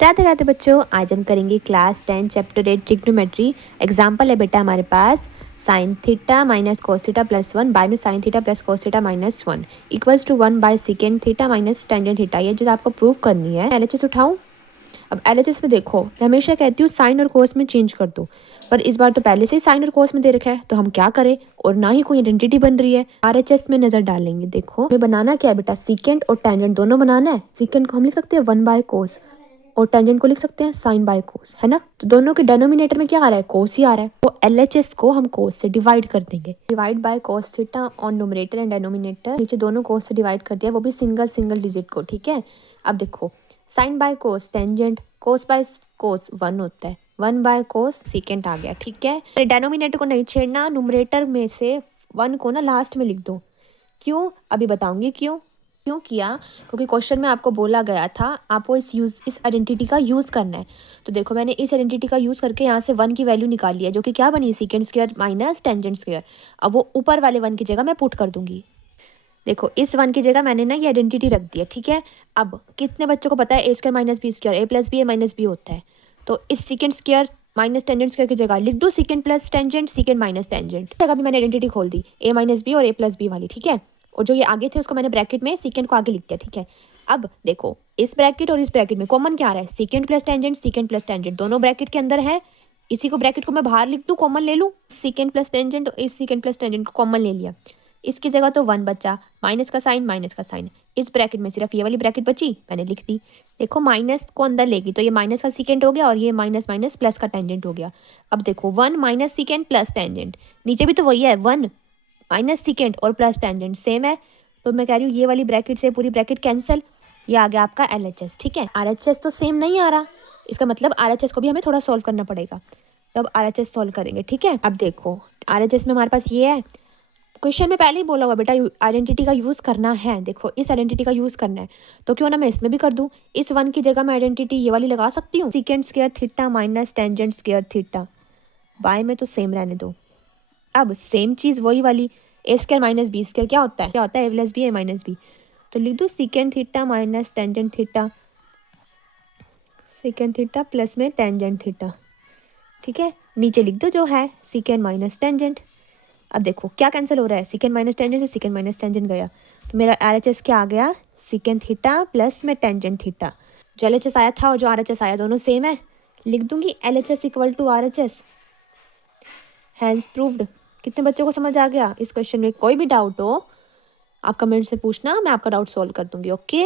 राधे राधे बच्चों, आज हम करेंगे क्लास 10 चैप्टर 8 ट्रिग्नोमेट्री। एग्जाम्पल है बेटा हमारे पास sine theta minus cos theta plus 1 by में sine theta plus cos theta minus 1 equals to 1 by sec theta minus tangent theta. ये जो आपको प्रूव करनी है। एलएचएस उठाऊं। अब एलएचएस में देखो, मैं हमेशा कहती हूँ साइन और कोस में चेंज कर दो, पर इस बार तो पहले से ही साइन और कोस में दे रखा है, तो हम क्या करें। और ना ही कोई आइडेंटिटी बन रही है। आरएचएस में नजर डालेंगे। देखो हमें बनाना क्या है बेटा, सीकेंट और टेंजेंट दोनों बनाना है। सीकेंट को हम लिख सकते हैं 1 बाय कोस और टेंजेंट को लिख सकते हैं साइन बाय कोस, है ना। तो दोनों के डेनोमिनेटर में क्या आ रहा है, कोस ही आ रहा है। तो एलएचएस को हम कोस से डिवाइड कर देंगे। Divide by cos theta on numerator and denominator. नीचे दोनों कोस से डिवाइड कर दिया, वो भी सिंगल डिजिट को। ठीक है, अब देखो sine by cos tangent, cos by cos 1 होता है, 1 बाय कोस सेकेंड आ गया। ठीक है, डेनोमिनेटर को नहीं छेड़ना, न्यूमरेटर में से 1 को ना लास्ट में लिख दो। क्यों, अभी बताऊंगी क्यों किया। क्योंकि क्वेश्चन में आपको बोला गया था आपको इस आइडेंटिटी का यूज़ करना है। तो देखो मैंने इस आइडेंटिटी का यूज़ करके यहाँ से 1 की वैल्यू निकाली है, जो कि क्या बनी, second square minus tangent square. अब वो ऊपर वाले 1 की जगह मैं पुट कर दूंगी। देखो इस 1 की जगह मैंने ना ये आइडेंटिटी रख दी है। ठीक है, अब कितने बच्चों को पता है ए स्क्वायर माइनस बी स्क्वायर, ए प्लस बी ए माइनस बी होता है। तो इस second square minus tangent square की जगह लिख दो second plus tangent, second minus tangent. जगह भी मैंने आइडेंटिटी खोल दी, ए माइनस बी और ए प्लस बी वाली। ठीक है, और जो ये आगे थे उसको मैंने ब्रैकेट में सेकेंड को आगे लिख दिया। ठीक है, अब देखो इस ब्रैकेट और इस ब्रैकेट में कॉमन क्या आ रहा है, सेकेंड प्लस टेंजेंट दोनों ब्रैकेट के अंदर है। इसी को ब्रैकेट को मैं बाहर लिख दूँ, कॉमन ले लूँ, सेकेंड प्लस टेंजेंट और इस सेकेंड प्लस टेंजेंट को कॉमन ले लिया। इसकी जगह तो 1 बचा, माइनस का साइन। इस ब्रैकेट में सिर्फ ये वाली ब्रैकेट बची, मैंने लिख दी। देखो माइनस को अंदर लेगी तो ये माइनस का सेकेंड हो गया और ये माइनस माइनस प्लस का टेंजेंट हो गया। अब देखो 1 माइनस सेकेंड प्लस टेंजेंट, नीचे भी तो वही है, 1 माइनस सेकेंड और प्लस टेंजेंट सेम है। तो मैं कह रही हूँ ये वाली ब्रैकेट से पूरी ब्रैकेट कैंसिल। ये आ गया आपका एलएचएस। ठीक है, आरएचएस तो सेम नहीं आ रहा, इसका मतलब आरएचएस को भी हमें थोड़ा सॉल्व करना पड़ेगा। तब आरएचएस सॉल्व करेंगे। ठीक है, अब देखो आरएचएस में हमारे पास ये है। क्वेश्चन में पहले ही बोला हुआ बेटा आइडेंटिटी का यूज़ करना है। देखो इस आइडेंटिटी का यूज़ करना है, तो क्यों ना मैं इसमें भी कर दूं। इस 1 की जगह मैं आइडेंटिटी ये वाली लगा सकती हूँ, secant square theta minus tangent square theta. By में तो सेम रहने दो। अब सेम चीज़ वही वाली, ए स्क्वायर माइनस बी स्क्वायर क्या होता है ए प्लस बी ए माइनस बी। तो लिख दो second theta minus tangent theta, second theta plus में टेंजेंट थीटा। ठीक है, नीचे लिख दो जो है सेकेंड माइनस टेंजेंट। अब देखो क्या कैंसिल हो रहा है, सेकेंड माइनस टेंजेंट से सेकेंड माइनस टेंजेंट गया, तो मेरा आरएचएस क्या आ गया, सेकेंड थीटा प्लस में टेंजेंट थीटा। जो एलएचएस आया था और जो आरएचएस आया दोनों सेम है, लिख दूंगी LHS equal to RHS. Hence proved. कितने बच्चों को समझ आ गया। इस क्वेश्चन में कोई भी डाउट हो आप कमेंट से पूछना, मैं आपका डाउट सॉल्व कर दूंगी। ओके।